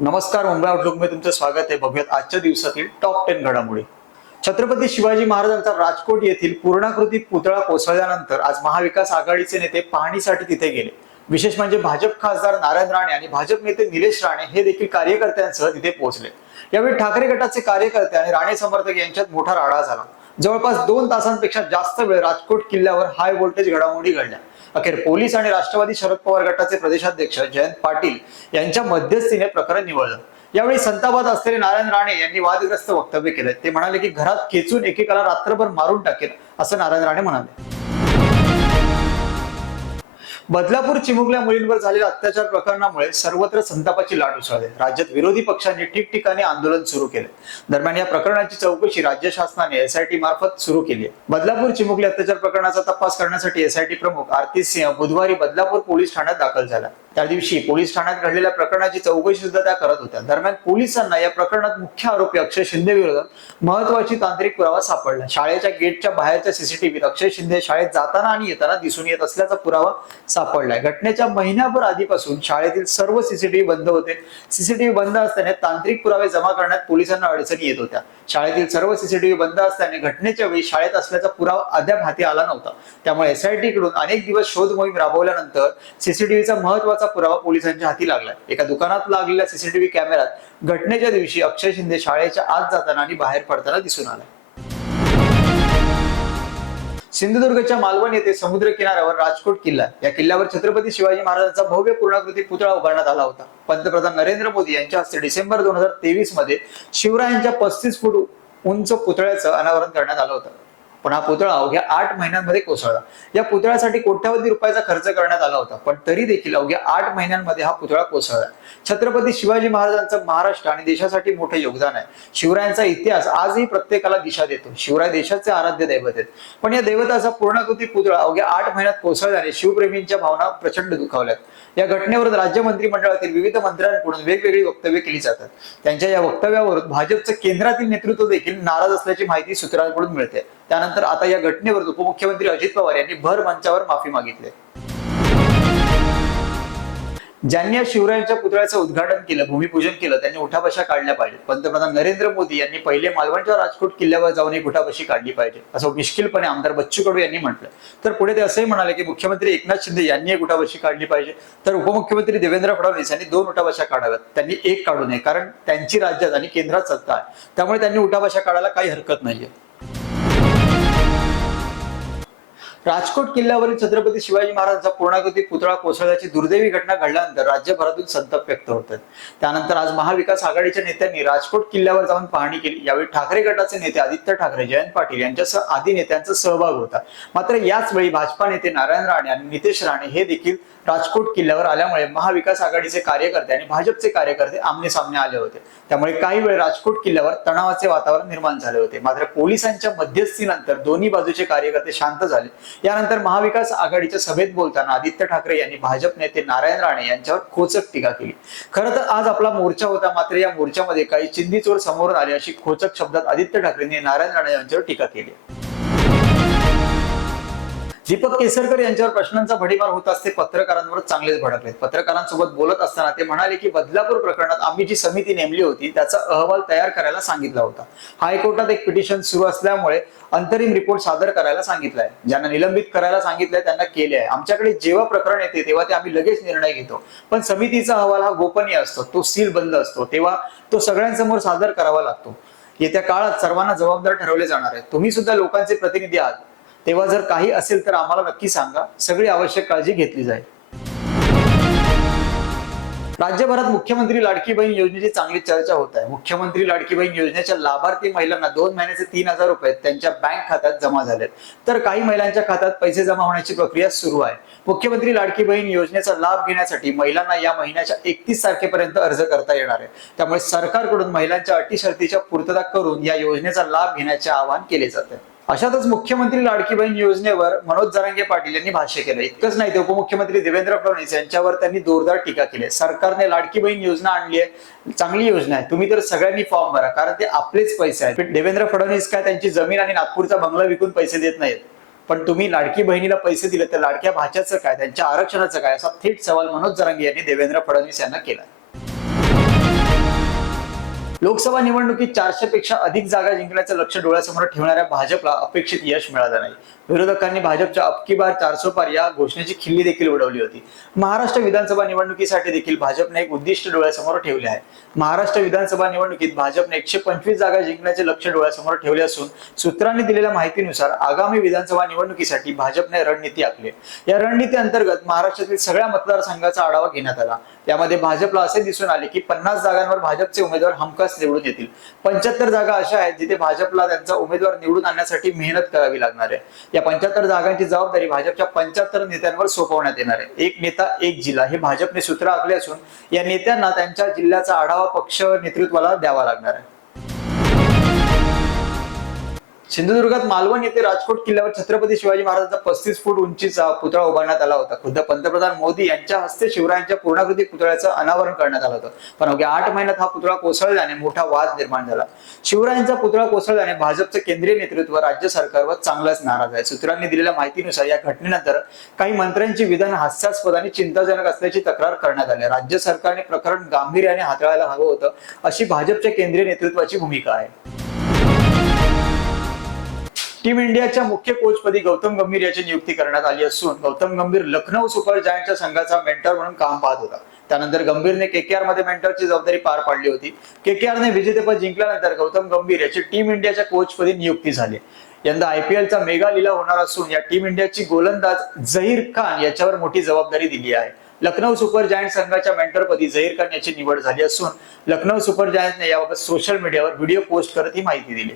नमस्कार मुंबई आउटलुकमध्ये तुमचं स्वागत आहे. बघूयात आजच्या दिवसातील टॉप टेन घडामोडी. छत्रपती शिवाजी महाराजांचा राजकोट येथील पूर्णाकृती पुतळा कोसळल्यानंतर आज महाविकास आघाडीचे नेते पाहणीसाठी तिथे गेले. विशेष म्हणजे भाजप खासदार नारायण राणे आणि भाजप नेते निलेश राणे हे देखील कार्यकर्त्यांसह तिथे पोहोचले. यावेळी ठाकरे गटाचे कार्यकर्ते आणि राणे समर्थक यांच्यात मोठा राडा झाला. जवळपास दोन तासांपेक्षा जास्त वेळ राजकोट किल्ल्यावर हाय व्होल्टेज घडामोडी घडल्या. अखेर पोलीस आणि राष्ट्रवादी शरद पवार गटाचे प्रदेशाध्यक्ष जयंत पाटील यांच्या मध्यस्थीने प्रकरण निवडलं यावेळी संतापात असलेले नारायण राणे यांनी वादग्रस्त वक्तव्य केलं. ते म्हणाले की घरात खेचून एकेकाला रात्रभर मारून टाकेल असं नारायण राणे म्हणाले. बदलापूर चिमुकल्या मुलींवर झालेल्या अत्याचार प्रकरणामुळे सर्वत्र संतापाची लाट उसळली. राज्यात विरोधी पक्षांनी ठिकठिकाणी आंदोलन सुरू केले. दरम्यान या प्रकरणाची चौकशी राज्य शासनाने एसआयटी मार्फत सुरू केली आहे. बदलापूर चिमुकले अत्याचार प्रकरणाचा तपास करण्यासाठी एसआयटी प्रमुख आरती सिंह बुधवारी बदलापूर पोलीस ठाण्यात दाखल झाला त्या दिवशी पोलीस ठाण्यात घडलेल्या प्रकरणाची चौकशी सुद्धा त्या करत होत्या. दरम्यान पोलिसांना या प्रकरणात मुख्य आरोपी अक्षय शिंदे विरोधात महत्वाची तांत्रिक पुरावा सापडला. शाळेच्या गेटच्या बाहेरच्या सीसीटीव्हीत अक्षय शिंदे शाळेत जाताना आणि येताना दिसून येत असल्याचा पुरावा सापडलाय. घटनेच्या महिन्याभर आधीपासून शाळेतील सर्व सीसीटीव्ही बंद होते. सीसीटीव्ही बंद असताना तांत्रिक पुरावे जमा करण्यात पोलिसांना अडचणी येत होत्या. शाळेतील सर्व सीसीटीव्ही बंद असल्याने घटनेच्या वेळी शाळेत असल्याचा पुरावा अद्याप हाती आला नव्हता. त्यामुळे एसआयटी कडून अनेक दिवस शोध मोहीम राबवल्यानंतर सीसीटीव्हीचा महत्त्वाचा पुरावा पोलिसांच्या हाती लागलाय. एका दुकानात लागलेल्या सीसीटीव्ही कॅमेऱ्यात घटनेच्या दिवशी अक्षय शिंदे शाळेच्या आत जाताना आणि बाहेर पडताना दिसून आला सिंधुदुर्गच्या मालवण येथे समुद्र किनाऱ्यावर राजकोट किल्ला या किल्ल्यावर छत्रपती शिवाजी महाराजांचा भव्य पूर्णाकृती पुतळा उभारण्यात आला होता. पंतप्रधान नरेंद्र मोदी यांच्या हस्ते डिसेंबर दोन हजार तेवीसमध्ये शिवरायांच्या पस्तीस फूट उंच पुतळ्याचं अनावरण करण्यात आलं होतं. पण हा पुतळा अवघ्या आठ महिन्यांमध्ये कोसळला. या पुतळ्यासाठी कोट्यावधी रुपयाचा खर्च करण्यात आला होता पण तरी देखील अवघ्या आठ महिन्यांमध्ये हा पुतळा कोसळला. छत्रपती शिवाजी महाराजांचं महाराष्ट्र आणि देशासाठी मोठे योगदान आहे. शिवरायांचा इतिहास आजही प्रत्येकाला दिशा देतो. शिवराय देशाचे आराध्य दैवत आहेत. पण या दैवताचा पूर्णाकृती पुतळा अवघ्या आठ महिन्यात कोसळल्याने शिवप्रेमींच्या भावना प्रचंड दुखावल्यात. या घटनेवर राज्य मंत्रिमंडळातील विविध मंत्र्यांकडून वेगवेगळी वक्तव्य केली जातात. त्यांच्या या वक्तव्यावरून भाजपचं केंद्रातील नेतृत्व देखील नाराज असल्याची माहिती सूत्रांकडून मिळते. त्यानंतर आता या घटनेवर उपमुख्यमंत्री अजित पवार यांनी भर मंचावर माफी मागितली. ज्यांनी या शिवरायांच्या पुतळ्याचं उद्घाटन केलं भूमिपूजन केलं त्यांनी उठाबशा काढल्या पाहिजेत. पंतप्रधान नरेंद्र मोदी यांनी पहिले मालवणच्या राजकोट किल्ल्यावर जाऊन एक उठाबशी काढली पाहिजे असं मिश्किलपणे आमदार बच्चू कडू यांनी म्हटलं. तर पुढे ते असंही म्हणाले की मुख्यमंत्री एकनाथ शिंदे यांनी एक उठाबशी काढली पाहिजे तर उपमुख्यमंत्री देवेंद्र फडणवीस यांनी दोन उठाबशा काढाव्यात. त्यांनी एक काढू नये कारण त्यांची राज्यात आणि केंद्रात सत्ता आहे. त्यामुळे त्यांनी उठाबशा काढायला काही हरकत नाहीये. राजकोट किल्ल्यावरील छत्रपती शिवाजी महाराजांचा पूर्णाकृती पुतळा कोसळल्याची दुर्दैवी घटना घडल्यानंतर राज्यभरातून संताप व्यक्त होत त्यानंतर आज महाविकास आघाडीच्या नेत्यांनी राजकोट किल्ल्यावर जाऊन पाहणी केली. यावेळी ठाकरे गटाचे नेते आदित्य ठाकरे जयंत पाटील यांच्यासह आदी नेत्यांचा सहभाग होता. मात्र याच वेळी भाजपा नेते नारायण राणे आणि नितेश राणे हे देखील राजकोट किल्ल्यावर आल्यामुळे महाविकास आघाडीचे कार्यकर्ते आणि भाजपचे कार्यकर्ते आमने सामने आले होते. त्यामुळे काही वेळ राजकोट किल्ल्यावर तणावाचे वातावरण निर्माण झाले होते. मात्र पोलिसांच्या मध्यस्थीनंतर दोन्ही बाजूचे कार्यकर्ते शांत झाले. यानंतर महाविकास आघाडीच्या सभेत बोलताना आदित्य ठाकरे यांनी भाजप नेते नारायण राणे यांच्यावर खोचक टीका केली. खरं तर आज आपला मोर्चा होता. मात्र या मोर्चामध्ये काही चिंदी चोर समोर आले अशी खोचक शब्दात आदित्य ठाकरेंनी नारायण राणे यांच्यावर टीका केली. दीपक केसरकर यांच्यावर प्रश्नांचा भडीमार होत असते पत्रकारांवर चांगलेच भडकलेत. पत्रकारांसोबत बोलत असताना ते म्हणाले की बदलापूर प्रकरणात आम्ही जी समिती नेमली होती त्याचा अहवाल तयार करायला सांगितला होता. हायकोर्टात एक पिटिशन सुरू असल्यामुळे अंतरिम रिपोर्ट सादर करायला सांगितलाय ज्यांना निलंबित करायला सांगितलंय त्यांना केले आहे आमच्याकडे जेव्हा प्रकरण येते तेव्हा ते आम्ही लगेच निर्णय घेतो. पण समितीचा अहवाल हा गोपनीय असतो तो सील बंद असतो तेव्हा तो सगळ्यांसमोर सादर करावा लागतो. येत्या काळात सर्वांना जबाबदार ठरवले जाणार आहे. तुम्ही सुद्धा लोकांचे प्रतिनिधी आहात. तेव्हा जर काही असेल तर आम्हाला नक्की सांगा. सगळी आवश्यक काळजी घेतली जाईल. राज्यभरात मुख्यमंत्री लाडकी बहीण योजनेची चांगली चर्चा होत आहे. मुख्यमंत्री लाडकी बहीण योजनेच्या लाभार्थी महिलांना दोन महिन्याचे तीन हजार रुपये त्यांच्या बँक खात्यात जमा झालेत. तर काही महिलांच्या खात्यात पैसे जमा होण्याची प्रक्रिया सुरू आहे. मुख्यमंत्री लाडकी बहीण योजनेचा लाभ घेण्यासाठी महिलांना या महिन्याच्या एकतीस तारखेपर्यंत अर्ज करता येणार आहे. त्यामुळे सरकारकडून महिलांच्या अटी शर्तीच्या पूर्तता करून या योजनेचा लाभ घेण्याचे आवाहन केले जाते. अशातच मुख्यमंत्री लाडकी बहीण योजनेवर मनोज जरांगे पाटील यांनी भाष्य केलं. इतकंच नाही ते उपमुख्यमंत्री देवेंद्र फडणवीस यांच्यावर त्यांनी जोरदार टीका केली. सरकारने लाडकी बहीण योजना आणली आहे चांगली योजना आहे. तुम्ही तर सगळ्यांनी फॉर्म भरा कारण ते आपलेच पैसे आहेत. देवेंद्र फडणवीस काय त्यांची जमीन आणि नागपूरचा बंगला विकून पैसे देत नाहीत. पण तुम्ही लाडकी बहिणीला पैसे दिले तर लाडक्या भाच्याचं काय त्यांच्या आरक्षणाचं काय असा थेट सवाल मनोज जरांगे यांनी देवेंद्र फडणवीस यांना केला. लोकसभा निवडणुकीत चारशे पेक्षा अधिक जागा जिंकण्याचं लक्ष डोळ्यासमोर ठेवणाऱ्या भाजपला अपेक्षित यश मिळालं नाही. विरोधकांनी भाजपच्या अबकी बार चारसो पार या घोषणेची खिल्ली देखील उडवली होती. महाराष्ट्र विधानसभा निवडणुकीसाठी देखील भाजपने एक उद्दिष्ट डोळ्यासमोर ठेवले आहे. महाराष्ट्र विधानसभा निवडणुकीत भाजपने एकशे पंचवीस जागा जिंकण्याचे लक्ष डोळ्यासमोर ठेवले असून सूत्रांनी दिलेल्या माहितीनुसार आगामी विधानसभा निवडणुकीसाठी भाजपने रणनीती आखली आहे. या रणनीती अंतर्गत महाराष्ट्रातील सगळ्या मतदारसंघाचा आढावा घेण्यात आला. यामध्ये भाजपला असे दिसून आले की पन्नास जागांवर भाजपचे उमेदवार हमखास निवडून येतील. पंच्याहत्तर जागा अशा आहेत जिथे भाजपला त्यांचा उमेदवार निवडून आणण्यासाठी मेहनत करावी लागणार आहे. या पंच्याहत्तर जागांची जबाबदारी भाजपच्या पंच्याहत्तर नेत्यांवर सोपवण्यात येणार आहे. एक नेता एक जिल्हा हे भाजपने सूत्र आखले असून या नेत्यांना त्यांच्या जिल्ह्याचा आढावा पक्ष नेतृत्वाला द्यावा लागणार आहे. सिंधुदुर्गात मालवण येथे राजकोट किल्ल्यावर छत्रपती शिवाजी महाराजांचा पस्तीस फूट उंचीचा पुतळा उभारण्यात आला होता. खुद्द पंतप्रधान मोदी यांच्या हस्ते शिवरायांच्या पूर्णाकृती पुतळ्याचं अनावरण करण्यात आलं होतं. पण अवघ्या आठ महिन्यात हा पुतळा कोसळल्याने मोठा वाद निर्माण झाला. शिवरायांचा पुतळा कोसळल्याने भाजपचे केंद्रीय नेतृत्व राज्य सरकारवर चांगलाच नाराज आहे. सूत्रांनी दिलेल्या माहितीनुसार या घटनेनंतर काही मंत्र्यांची विधान हास्यास्पद आणि चिंताजनक असल्याची तक्रार करण्यात आली. राज्य सरकारने प्रकरण गांभीर्याने हाताळायला हवं होतं अशी भाजपच्या केंद्रीय नेतृत्वाची भूमिका आहे. टीम इंडियाच्या मुख्य कोचपदी गौतम गंभीर याची नियुक्ती करण्यात आली असून गौतम गंभीर लखनौ सुपर जायंटच्या संघाचा मेंटर म्हणून काम पाहत होता. त्यानंतर गंभीरने केकेआरमध्ये मेंटरची जबाबदारी पार पाडली होती. केकेआरने विजेतेपद जिंकल्यानंतर गौतम गंभीर याची टीम इंडियाच्या कोचपदी नियुक्ती झाली. यंदा आयपीएलचा मेगा लिलाव होणार असून या टीम इंडियाची गोलंदाज झहीर खान याच्यावर मोठी जबाबदारी दिली आहे. लखनौ सुपर जायंट संघाच्या मेंटरपदी झहीर खान याची निवड झाली असून लखनौ सुपर जायंटने याबाबत सोशल मीडियावर व्हिडिओ पोस्ट करत ही माहिती दिली.